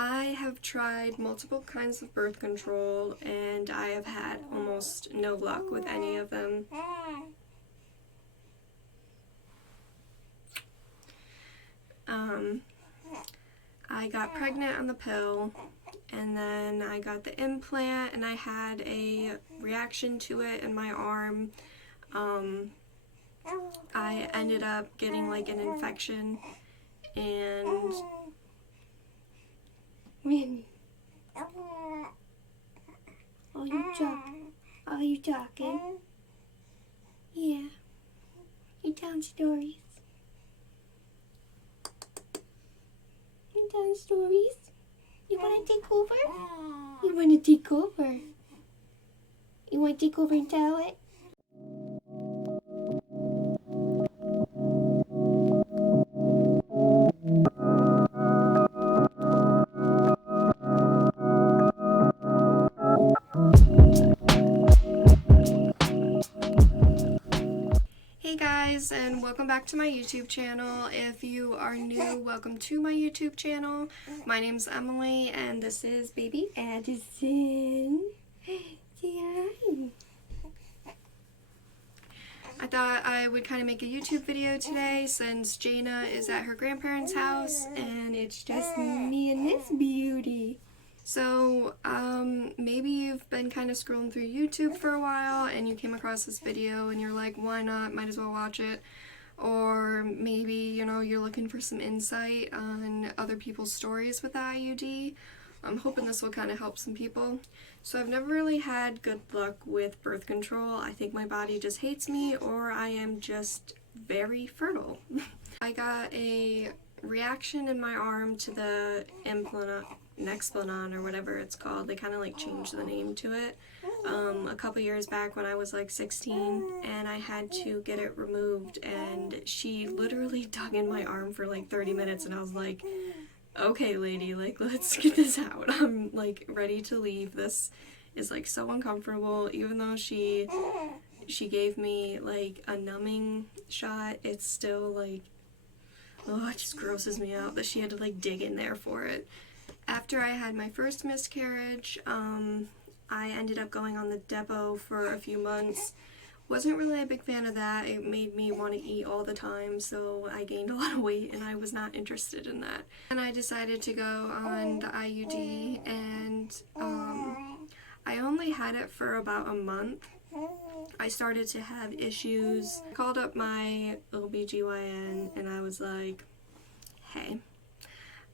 I have tried multiple kinds of birth control and I have had almost no luck with any of them. I got pregnant on the pill, and then I got the implant and I had a reaction to it in my arm. I ended up getting like an infection, and Minnie, are you talking? Yeah, you telling stories? You telling stories? You wanna take over? You wanna take over? You wanna take over and tell it? Hey guys, and welcome back to my YouTube channel. If you are new, welcome to my YouTube channel. My name's Emily and this is baby Addison. Say hi. I thought I would kind of make a YouTube video today since Jaina is at her grandparents' house and it's just me and this beauty. So, maybe you've been kind of scrolling through YouTube for a while and you came across this video and you're like, why not? Might as well watch it. Or maybe, you're looking for some insight on other people's stories with the IUD. I'm hoping this will kind of help some people. So I've never really had good luck with birth control. I think my body just hates me, or I am just very fertile. I got a reaction in my arm to the Nexplanon or whatever it's called. They kind of like changed the name to it a couple years back when I was like 16, and I had to get it removed, and she literally dug in my arm for like 30 minutes and I was like, okay lady, like let's get this out. I'm like ready to leave. This is like so uncomfortable. Even though she gave me like a numbing shot, it's still like, oh, it just grosses me out that she had to like dig in there for it. After I had my first miscarriage, I ended up going on the depot for a few months. Wasn't really a big fan of that. It made me want to eat all the time, so I gained a lot of weight and I was not interested in that. And I decided to go on the IUD, and I only had it for about a month. I started to have issues. I called up my OBGYN and I was like, hey,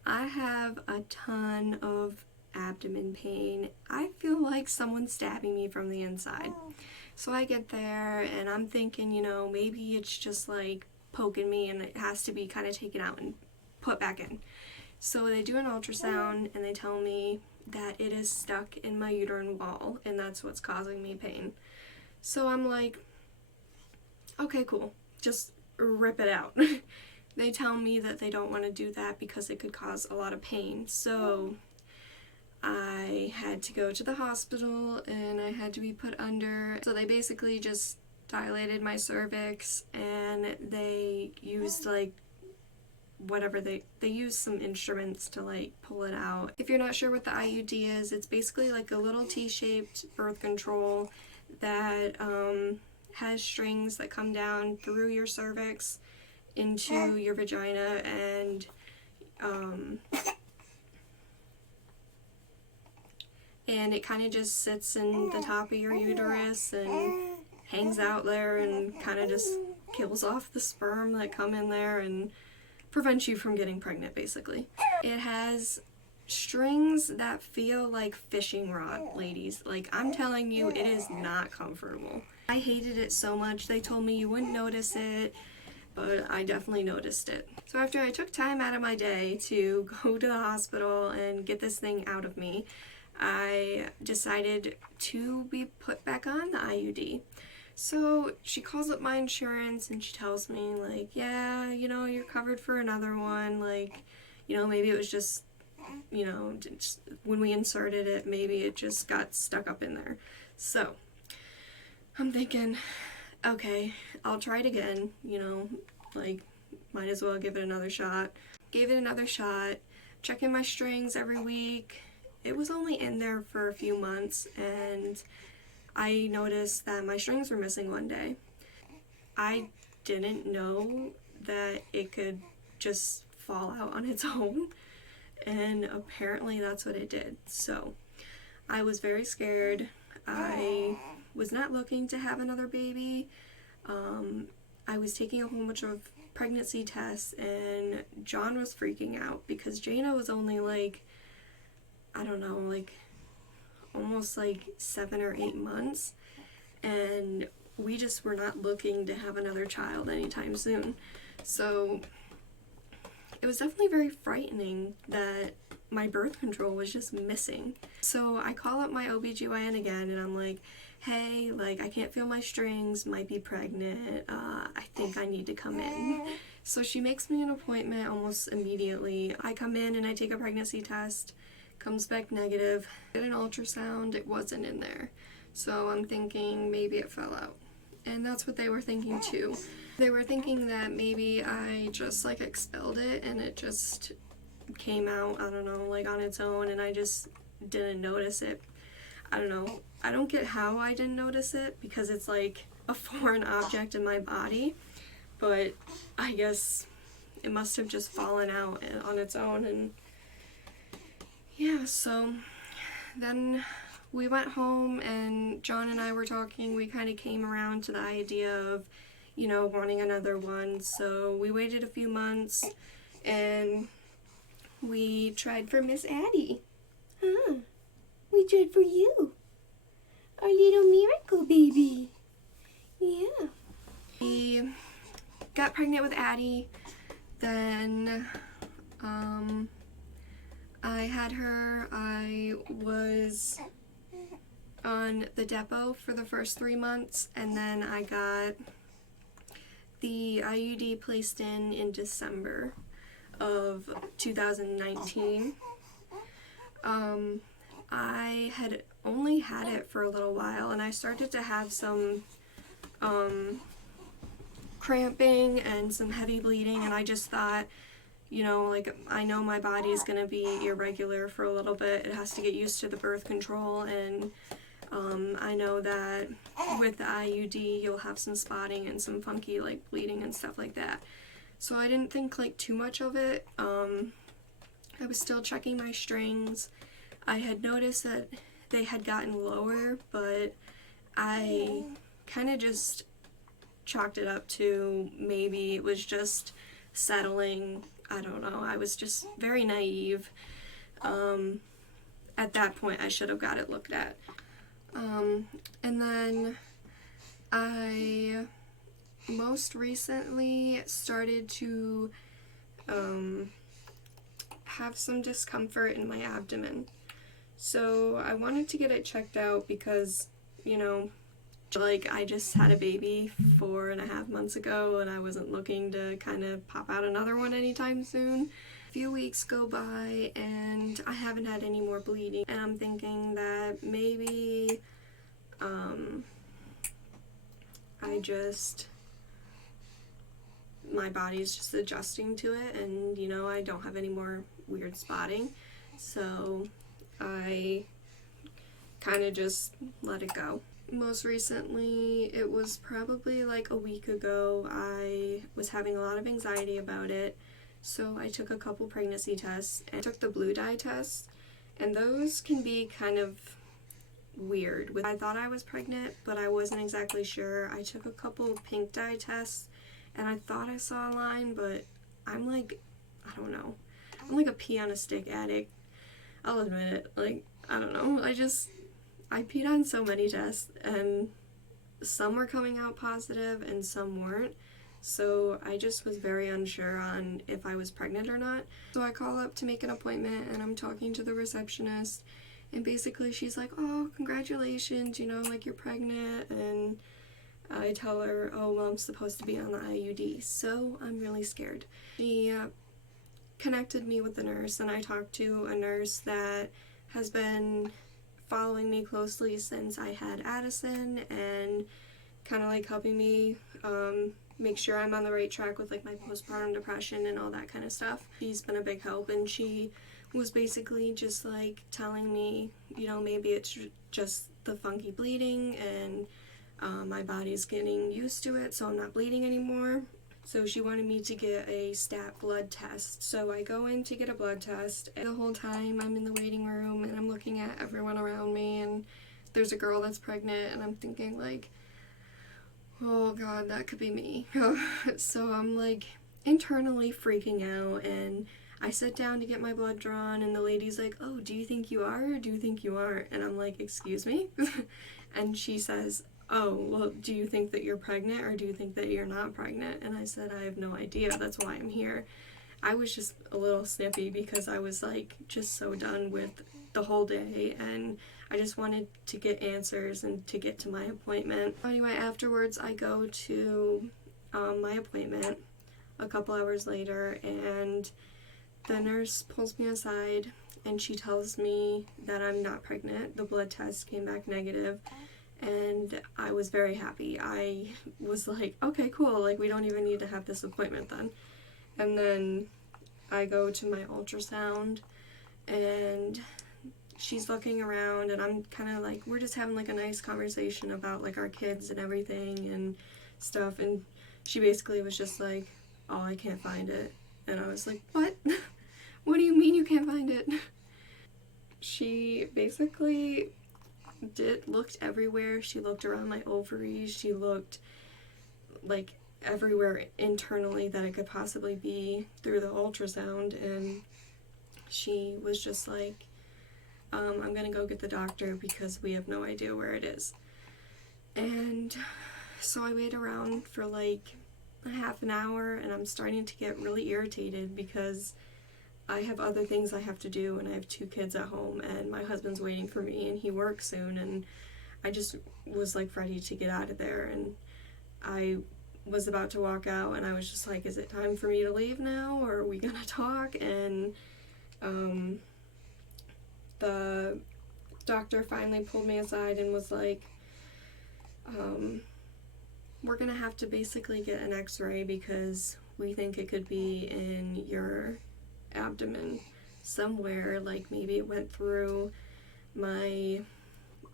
I have a ton of abdomen pain. I feel like someone's stabbing me from the inside. So I get there and I'm thinking, maybe it's just like poking me and it has to be kind of taken out and put back in. So they do an ultrasound and they tell me that it is stuck in my uterine wall and that's what's causing me pain. So I'm like, okay, cool, just rip it out. They tell me that they don't want to do that because it could cause a lot of pain. So I had to go to the hospital and I had to be put under. So they basically just dilated my cervix and they used like whatever they used some instruments to like pull it out. If you're not sure what the IUD is, it's basically like a little T-shaped birth control that has strings that come down through your cervix into your vagina, and it kind of just sits in the top of your uterus and hangs out there and kind of just kills off the sperm that come in there and prevents you from getting pregnant, basically. It has strings that feel like fishing rod, ladies. Like, I'm telling you, it is not comfortable. I hated it so much. They told me you wouldn't notice it, but I definitely noticed it. So after I took time out of my day to go to the hospital and get this thing out of me, I decided to be put back on the IUD. So she calls up my insurance and she tells me like, yeah, you're covered for another one. Like, maybe it was just, just when we inserted it, maybe it just got stuck up in there. So I'm thinking, okay, I'll try it again, like, might as well give it another shot. Gave it another shot. checking my strings every week. It was only in there for a few months, and I noticed that my strings were missing one day. I didn't know that it could just fall out on its own, and apparently that's what it did. So I was very scared. I was not looking to have another baby. I was taking a whole bunch of pregnancy tests, and John was freaking out because Jaina was only like, I don't know, like almost like 7 or 8 months, and we just were not looking to have another child anytime soon. So it was definitely very frightening that my birth control was just missing. So I call up my OBGYN again, and I'm like, hey, like, I can't feel my strings, might be pregnant, I think I need to come in. So she makes me an appointment almost immediately. I come in and I take a pregnancy test, comes back negative. Did an ultrasound, it wasn't in there. So I'm thinking maybe it fell out. And that's what they were thinking too. They were thinking that maybe I just like expelled it and it just came out, I don't know, like on its own, and I just didn't notice it. I don't know. I don't get how I didn't notice it because it's like a foreign object in my body, but I guess it must have just fallen out on its own. And yeah, so then we went home and John and I were talking. We kind of came around to the idea of, you know, wanting another one. So we waited a few months and we tried for Miss Addie. Huh. We tried for you. Our little miracle baby. Yeah. We got pregnant with Addie. Then I had her. I was on the depot for the first 3 months, and then I got the IUD placed in December of 2019. I had only had it for a little while, and I started to have some cramping and some heavy bleeding, and I just thought, you know, like, I know my body is going to be irregular for a little bit. It has to get used to the birth control, and I know that with the IUD you'll have some spotting and some funky like bleeding and stuff like that. So I didn't think like too much of it. I was still checking my strings. I had noticed that they had gotten lower, but I kind of just chalked it up to maybe it was just settling. I don't know. I was just very naive. At that point, I should have got it looked at. And then I most recently started to have some discomfort in my abdomen. So I wanted to get it checked out because, you know, like, I just had a baby 4.5 months ago and I wasn't looking to kind of pop out another one anytime soon. A few weeks go by and I haven't had any more bleeding, and I'm thinking that maybe my body's just adjusting to it, and, you know, I don't have any more weird spotting, so I kind of just let it go. Most recently, it was probably like a week ago, I was having a lot of anxiety about it, so I took a couple pregnancy tests and took the blue dye test, and those can be kind of weird. I thought I was pregnant, but I wasn't exactly sure. I took a couple pink dye tests, and I thought I saw a line, but I'm like, I don't know. I'm like a pee on a stick addict. I'll admit it. Like, I don't know. I peed on so many tests, and some were coming out positive and some weren't. So I just was very unsure on if I was pregnant or not. So I call up to make an appointment, and I'm talking to the receptionist, and basically she's like, oh, congratulations, you know, like, you're pregnant. And I tell her, oh, well, I'm supposed to be on the IUD, so I'm really scared. She connected me with a nurse, and I talked to a nurse that has been following me closely since I had Addison, and kind of like helping me make sure I'm on the right track with like my postpartum depression and all that kind of stuff. She's been a big help, and she was basically just like telling me, you know, maybe it's just the funky bleeding and my body's getting used to it, so I'm not bleeding anymore. So she wanted me to get a stat blood test. So I go in to get a blood test, and the whole time I'm in the waiting room and I'm looking at everyone around me, and there's a girl that's pregnant, and I'm thinking like, oh god, that could be me. So I'm like internally freaking out, and I sit down to get my blood drawn, and the lady's like, oh, do you think you are or do you think you aren't? And I'm like, excuse me? And she says, oh, well, do you think that you're pregnant or do you think that you're not pregnant? And I said, I have no idea. That's why I'm here. I was just a little snippy because I was like just so done with the whole day, and I just wanted to get answers and to get to my appointment. Anyway, afterwards I go to my appointment a couple hours later, and the nurse pulls me aside and she tells me that I'm not pregnant. The blood test came back negative, and I was very happy. I was like, okay, cool, like we don't even need to have this appointment then. And then I go to my ultrasound, and she's looking around, and I'm kind of like, we're just having like a nice conversation about like our kids and everything and stuff, and she basically was just like, oh, I can't find it. And I was like, what? What do you mean you can't find it? She basically looked everywhere. She looked around my ovaries. She looked like everywhere internally that it could possibly be through the ultrasound, and she was just like, I'm gonna go get the doctor because we have no idea where it is. And so I wait around for like a half an hour, and I'm starting to get really irritated because I have other things I have to do, and I have 2 kids at home, and my husband's waiting for me, and he works soon, and I just was like ready to get out of there. And I was about to walk out, and I was just like, is it time for me to leave now, or are we gonna talk? And the doctor finally pulled me aside and was like, we're gonna have to basically get an x-ray because we think it could be in your abdomen somewhere, like maybe it went through my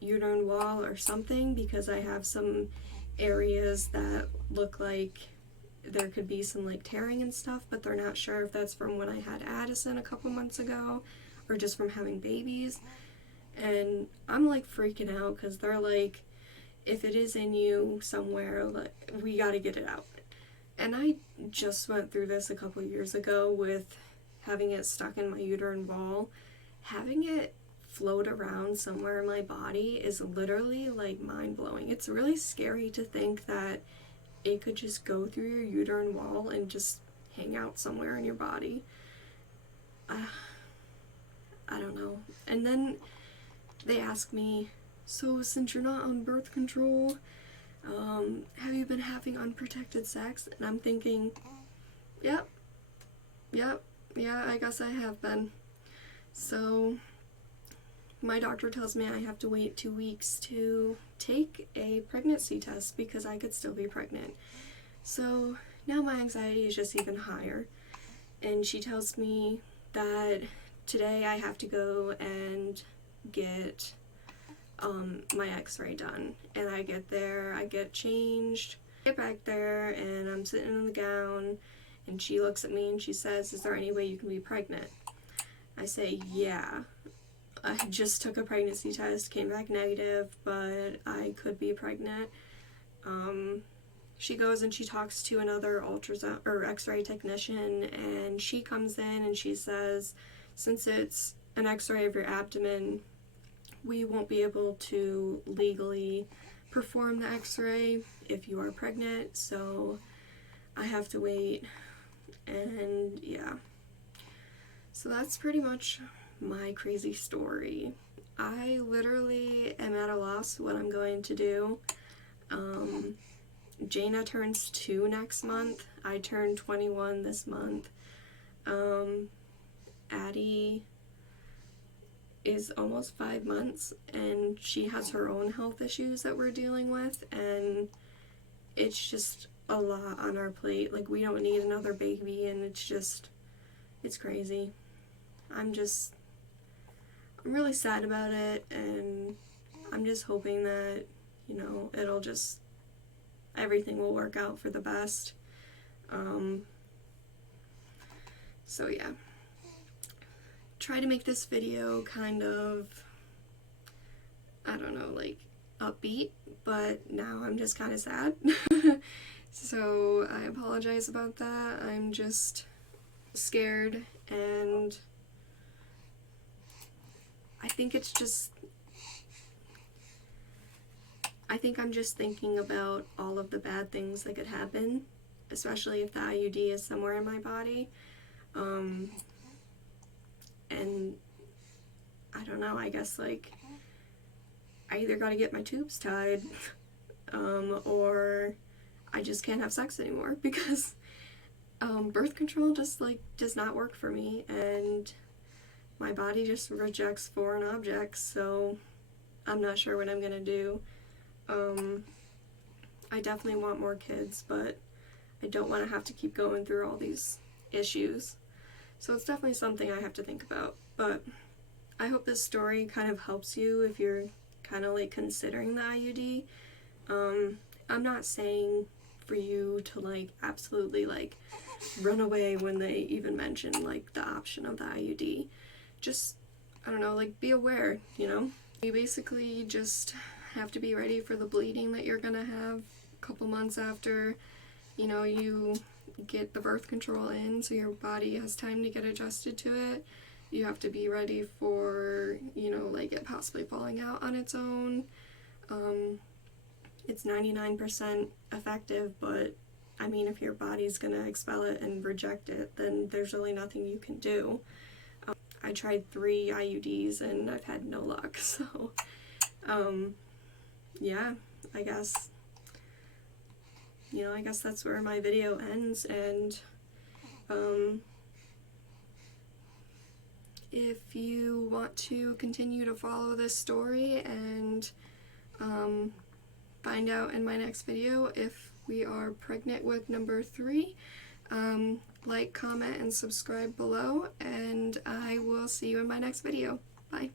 uterine wall or something, because I have some areas that look like there could be some like tearing and stuff, but they're not sure if that's from when I had Addison a couple months ago or just from having babies. And I'm like freaking out because they're like, if it is in you somewhere, like, we gotta get it out. And I just went through this a couple years ago with having it stuck in my uterine wall. Having it float around somewhere in my body is literally like mind-blowing. It's really scary to think that it could just go through your uterine wall and just hang out somewhere in your body. I don't know. And then they ask me, so since you're not on birth control, have you been having unprotected sex? And I'm thinking, yep, yeah, I guess I have been. So my doctor tells me I have to wait 2 weeks to take a pregnancy test because I could still be pregnant. So now my anxiety is just even higher. And she tells me that today I have to go and get my x-ray done. And I get there, I get changed, get back there, and I'm sitting in the gown, and she looks at me and she says, is there any way you can be pregnant? I say, yeah. I just took a pregnancy test, came back negative, but I could be pregnant. She goes and she talks to another ultrasound or x-ray technician, and she comes in and she says, since it's an x-ray of your abdomen, we won't be able to legally perform the x-ray if you are pregnant, so I have to wait. And yeah, so that's pretty much my crazy story. I literally am at a loss what I'm going to do. Jaina turns 2 next month. I turn 21 this month. Addie is almost 5 months, and she has her own health issues that we're dealing with, and it's just a lot on our plate. Like, we don't need another baby, and it's crazy. I'm really sad about it, and I'm just hoping that, you know, everything will work out for the best. So yeah, try to make this video kind of, I don't know, like upbeat, but now I'm just kind of sad. So I apologize about that. I'm just scared, and I think I'm just thinking about all of the bad things that could happen, especially if the IUD is somewhere in my body. And I don't know, I guess, like, I either gotta get my tubes tied, or I just can't have sex anymore, because birth control just, like, does not work for me, and my body just rejects foreign objects, so I'm not sure what I'm gonna do. I definitely want more kids, but I don't want to have to keep going through all these issues. So it's definitely something I have to think about. But I hope this story kind of helps you if you're kind of like considering the IUD. I'm not saying for you to like absolutely like run away when they even mention like the option of the IUD. Just, I don't know, like be aware, you know? You basically just have to be ready for the bleeding that you're gonna have a couple months after, you know, you get the birth control in, so your body has time to get adjusted to it. You have to be ready for, you know, like it possibly falling out on its own. It's 99% effective, but I mean, if your body's gonna expel it and reject it, then there's really nothing you can do. I tried 3 IUDs and I've had no luck, so yeah, I guess, you know, I guess that's where my video ends, and if you want to continue to follow this story and find out in my next video if we are pregnant with number 3, like, comment, and subscribe below, and I will see you in my next video. Bye.